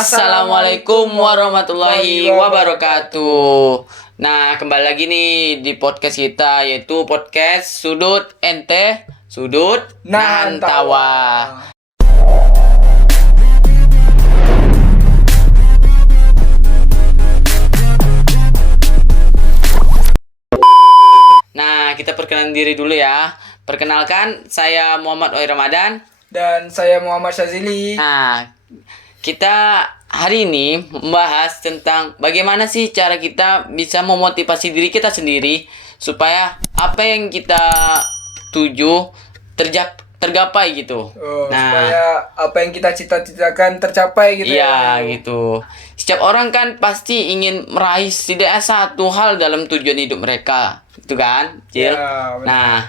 Assalamualaikum warahmatullahi wabarakatuh. Nah, kembali lagi nih di podcast kita, yaitu podcast Sudut Ente, Sudut Nantawa. Nah, kita perkenalan diri dulu ya. Perkenalkan, saya Muhammad Oi Ramadan. Dan saya Muhammad Syazili. Nah, kita hari ini membahas tentang bagaimana sih cara kita bisa memotivasi diri kita sendiri supaya apa yang kita tuju tergapai gitu. Supaya apa yang kita cita-citakan tercapai gitu ya. Iya, gitu. Setiap orang kan pasti ingin meraih setidaknya satu hal dalam tujuan hidup mereka, gitu kan, Cil? Ya, nah,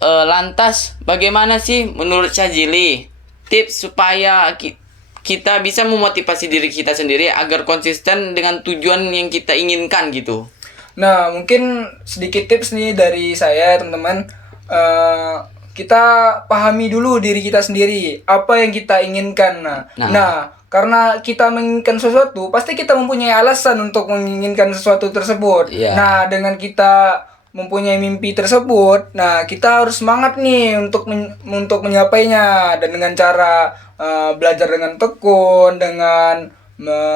lantas bagaimana sih menurut Syazili tips supaya kita bisa memotivasi diri kita sendiri agar konsisten dengan tujuan yang kita inginkan gitu? Nah, mungkin sedikit tips nih dari saya, teman-teman. Kita pahami dulu diri kita sendiri, apa yang kita inginkan. Nah, karena kita menginginkan sesuatu, pasti kita mempunyai alasan untuk menginginkan sesuatu tersebut. Yeah. Nah, dengan kita mempunyai mimpi tersebut, nah kita harus semangat nih untuk menyapainya, dan dengan cara belajar dengan tekun, dengan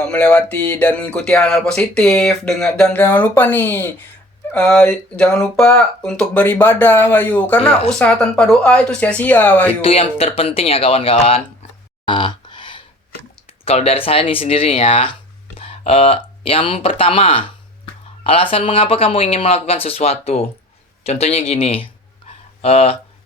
melewati dan mengikuti hal-hal positif, dan jangan lupa nih jangan lupa untuk beribadah, Wahyu, karena usaha tanpa doa itu sia-sia, Wahyu. Itu yang terpenting ya, kawan-kawan. Nah, kalau dari saya nih sendiri ya, yang pertama, alasan mengapa kamu ingin melakukan sesuatu. Contohnya gini,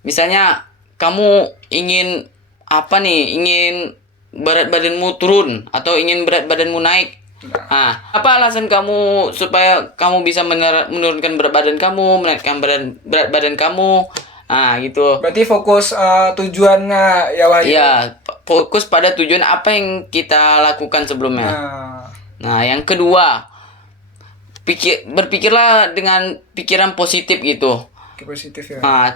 misalnya kamu ingin apa nih, ingin berat badanmu turun atau ingin berat badanmu naik. Nah, apa alasan kamu supaya kamu bisa menurunkan berat badan kamu, menaikkan berat badan kamu? Nah, gitu. Berarti fokus tujuannya ya, Wahyu. Iya, fokus pada tujuan apa yang kita lakukan sebelumnya. Nah, yang kedua, berpikirlah dengan pikiran positif gitu. Positif ya. Nah,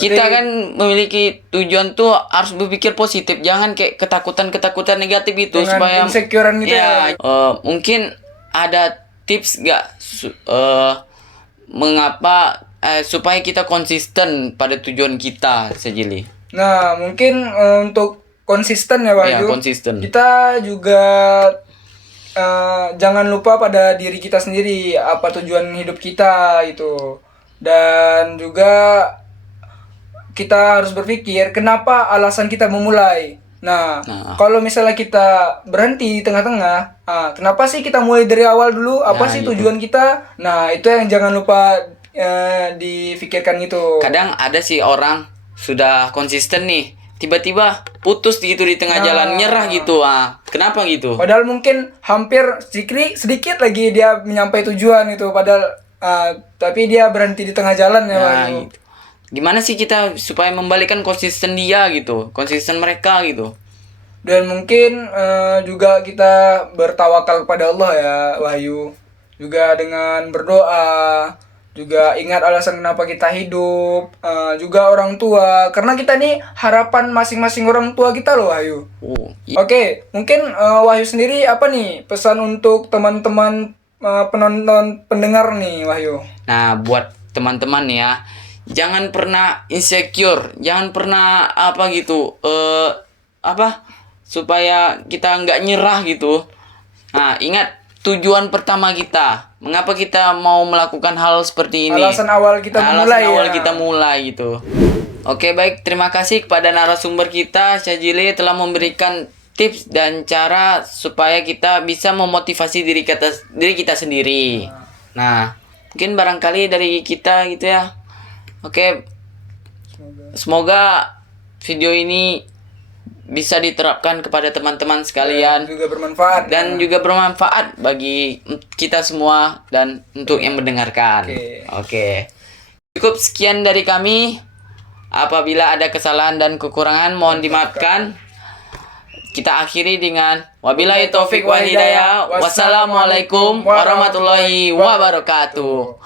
kita kan memiliki tujuan tuh harus berpikir positif, jangan kayak ketakutan negatif itu, dengan supaya insecurean gitu ya. Mungkin ada tips gak mengapa supaya kita konsisten pada tujuan kita, Syazili? Nah, mungkin untuk konsisten ya, Wahyu. Ya, konsisten. Kita juga jangan lupa pada diri kita sendiri, apa tujuan hidup kita itu. Dan juga kita harus berpikir kenapa alasan kita memulai. Nah, kalau misalnya kita berhenti di tengah-tengah, kenapa sih kita mulai dari awal dulu? Apa sih tujuan kita? Nah, itu yang jangan lupa difikirkan gitu. Kadang ada sih orang sudah konsisten nih, tiba-tiba putus gitu di tengah jalan, nyerah gitu. Kenapa gitu? Padahal mungkin hampir sedikit lagi dia menyampai tujuan itu, padahal tapi dia berhenti di tengah jalan ya, gitu. Gimana sih kita supaya membalikkan konsisten dia gitu, konsisten mereka gitu? Dan mungkin juga kita bertawakal kepada Allah ya, Wahyu. Juga dengan berdoa, juga ingat alasan kenapa kita hidup, juga orang tua, karena kita nih harapan masing-masing orang tua kita loh, Wahyu. Oke, mungkin Wahyu sendiri apa nih pesan untuk teman-teman penonton pendengar nih, Wahyu? Nah, buat teman-teman nih ya, jangan pernah insecure, jangan pernah apa gitu, supaya kita nggak nyerah gitu. Nah, ingat tujuan pertama kita, mengapa kita mau melakukan hal seperti ini? Alasan awal kita mulai gitu. Oke, baik, terima kasih kepada narasumber kita, Syazili, telah memberikan tips dan cara supaya kita bisa memotivasi diri kita sendiri. Nah, mungkin barangkali dari kita gitu ya. Oke, semoga video ini bisa diterapkan kepada teman-teman sekalian dan juga bermanfaat bagi kita semua dan untuk yang mendengarkan. Oke. Cukup sekian dari kami. Apabila ada kesalahan dan kekurangan mohon dimaafkan. Kita akhiri dengan wabillahi taufik wal hidayah. Wassalamualaikum warahmatullahi wabarakatuh.